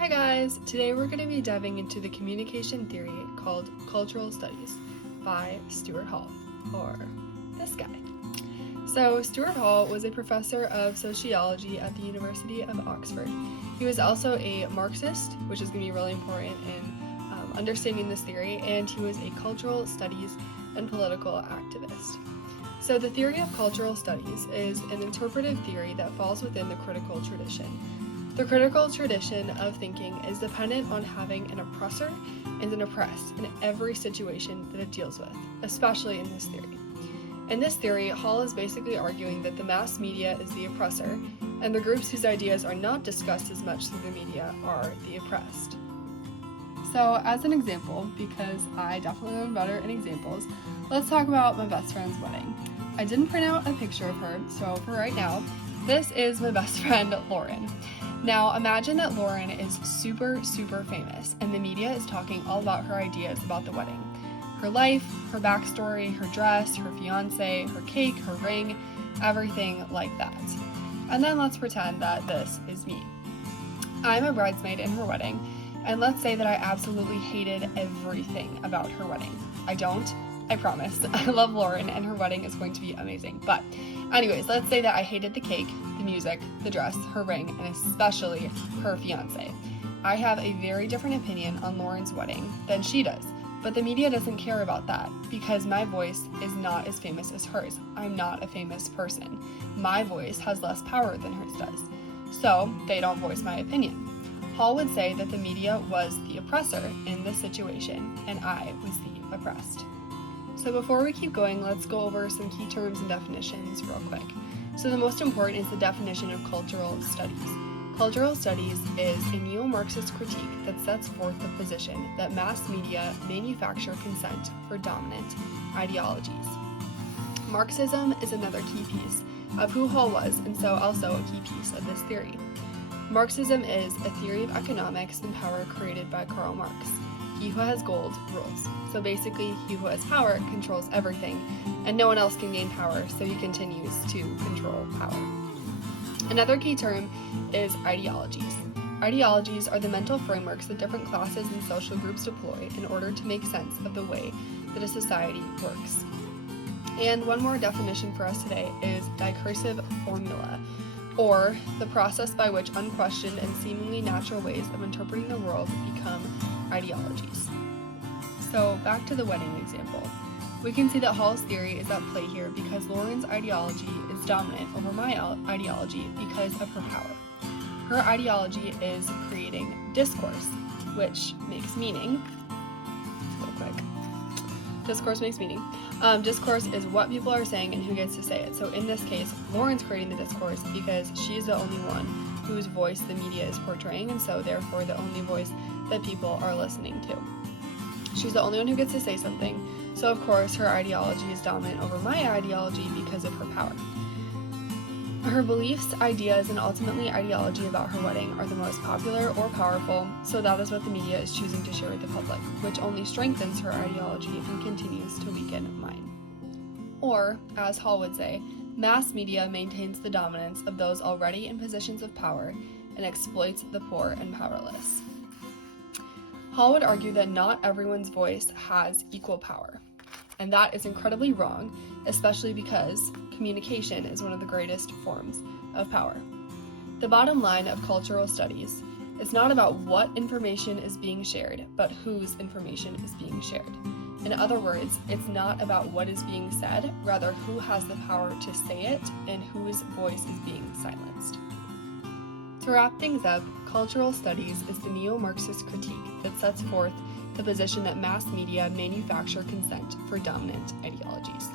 Hi guys! Today we're going to be diving into the communication theory called cultural studies by Stuart Hall, or this guy. So Stuart Hall was a professor of sociology at the University of Oxford. He was also a Marxist, which is going to be really important in understanding this theory, and he was a cultural studies and political activist. So the theory of cultural studies is an interpretive theory that falls within the critical tradition. The critical tradition of thinking is dependent on having an oppressor and an oppressed in every situation that it deals with, especially in this theory. In this theory, Hall is basically arguing that the mass media is the oppressor, and the groups whose ideas are not discussed as much through the media are the oppressed. So, as an example, because I definitely know better in examples, let's talk about my best friend's wedding. I didn't print out a picture of her, so for right now, this is my best friend, Lauren. Now, imagine that Lauren is super famous, and the media is talking all about her ideas about the wedding. Her life, her backstory, her dress, her fiance, her cake, her ring, everything like that. And then let's pretend that this is me. I'm a bridesmaid in her wedding, and let's say that I absolutely hated everything about her wedding. I don't, I promise. I love Lauren, and her wedding is going to be amazing. But anyways, let's say that I hated the cake, the music, the dress, her ring, and especially her fiance. I have a very different opinion on Lauren's wedding than she does, but the media doesn't care about that because my voice is not as famous as hers. I'm not a famous person. My voice has less power than hers does, so they don't voice my opinion. Hall would say that the media was the oppressor in this situation, and I was the oppressed. So before we keep going, let's go over some key terms and definitions real quick. So the most important is the definition of cultural studies. Cultural studies is a neo-Marxist critique that sets forth the position that mass media manufacture consent for dominant ideologies. Marxism is another key piece of who Hall was, and so also a key piece of this theory. Marxism is a theory of economics and power created by Karl Marx. He who has gold rules. So basically, he who has power controls everything, and no one else can gain power, so he continues to control power. Another key term is ideologies. Ideologies are the mental frameworks that different classes and social groups deploy in order to make sense of the way that a society works. And one more definition for us today is discursive formula, or the process by which unquestioned and seemingly natural ways of interpreting the world become ideologies. So back to the wedding example. We can see that Hall's theory is at play here because Lauren's ideology is dominant over my ideology because of her power. Her ideology is creating discourse, which makes meaning. Real quick. Discourse makes meaning. Discourse is what people are saying and who gets to say it. So in this case, Lauren's creating the discourse because she's the only one whose voice the media is portraying, and so therefore the only voice that people are listening to. She's the only one who gets to say something, so of course her ideology is dominant over my ideology because of her power. Her beliefs, ideas, and ultimately ideology about her wedding are the most popular or powerful, so that is what the media is choosing to share with the public, which only strengthens her ideology and continues to weaken mine. Or, as Hall would say, mass media maintains the dominance of those already in positions of power and exploits the poor and powerless. Hall would argue that not everyone's voice has equal power, and that is incredibly wrong, especially because communication is one of the greatest forms of power. The bottom line of cultural studies is not about what information is being shared, but whose information is being shared. In other words, it's not about what is being said, rather who has the power to say it and whose voice is being silenced. To wrap things up, cultural studies is the neo-Marxist critique that sets forth the position that mass media manufacture consent for dominant ideologies.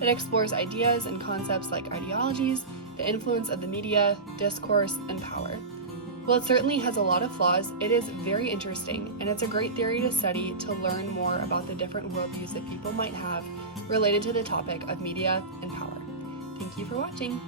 It explores ideas and concepts like ideologies, the influence of the media, discourse, and power. While it certainly has a lot of flaws, it is very interesting, and it's a great theory to study to learn more about the different worldviews that people might have related to the topic of media and power. Thank you for watching.